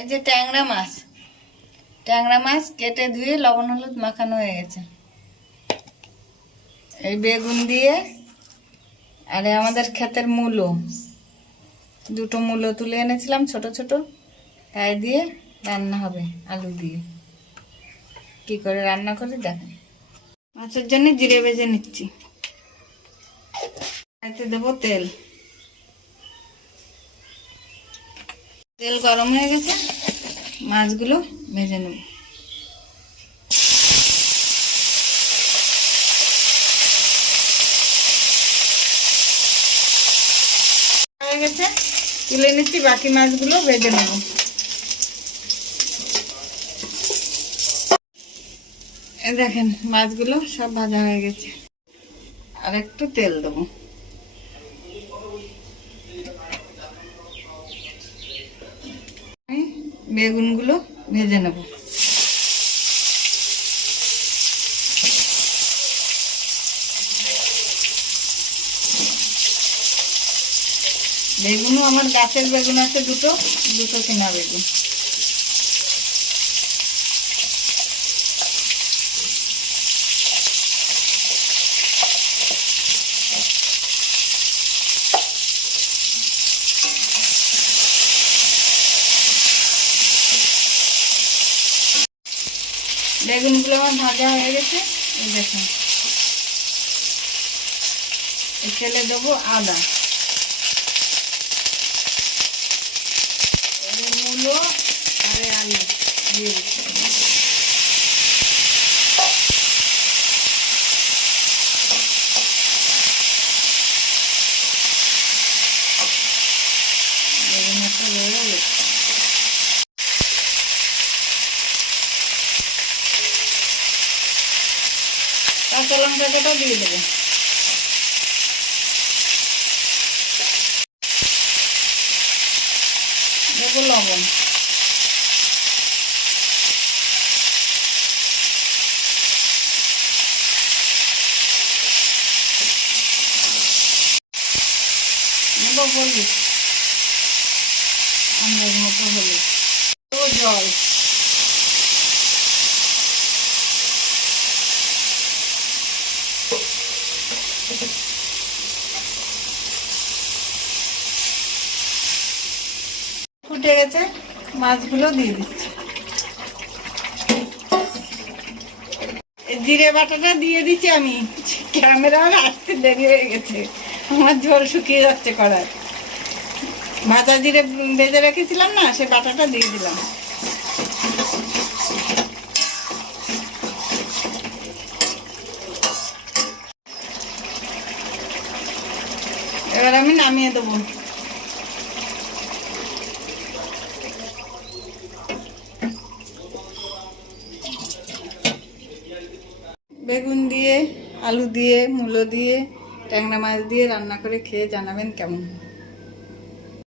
এই যে ট্যাংরা মাছ। ট্যাংরা মাছ কেটে ধুয়ে লবণ হলুদ মাখানো হয়ে গেছে। এই বেগুন দিয়ে আর আমাদের ক্ষেতের মূলো। দুটো মূলো তুলে এনেছিলাম ছোট ছোট। তাই দিয়ে রান্না হবে আলু দিয়ে। কি করে রান্না করি দেখেন মাছের জন্য জিরে বেজে নিচ্ছি। দেবো তেল। তেল গরম হয়ে গেছে, মাছগুলো ভেজে নেব। হয়ে গেছে, তুলে নিচ্ছি, বাকি মাছগুলো ভেজে নেব। দেখেন, মাছগুলো সব ভাজা হয়ে গেছে। আর একটু তেল দেবো আমি বেগুনগুলো ভেজে নেব। বেগুনও আমার গাছের বেগুন আছে দুটো দুটো কেনা বেগুন। বেগুনগুলো আমার ভাজা হয়ে গেছে। দেখুন। এই দেবো আদা। মূলো আর আলু দিয়ে বেগুন একটা কাঁচা লঙ্কা কাটা দিয়ে দেবো। দেবো লবণ। হলুদ। আন্দাজ মতো হলুদ। তো জল। ফুটে গেছে, মাছগুলো দিয়ে দিচ্ছি। জিরে বাটাটা দিয়ে দিচ্ছি আমি। ক্যামেরার আসতে দেরি হয়ে গেছে। আমার ঝোল শুকিয়ে যাচ্ছে কড়াই। ভাজা জিরে ভেজে রেখেছিলাম না, সে বাটাটা দিয়ে দিলাম। এবার আমি নামিয়ে দেবো। বেগুন দিয়ে আলু দিয়ে মূলো দিয়ে ট্যাংরা মাছ দিয়ে রান্না করে খেয়ে জানাবেন কেমন।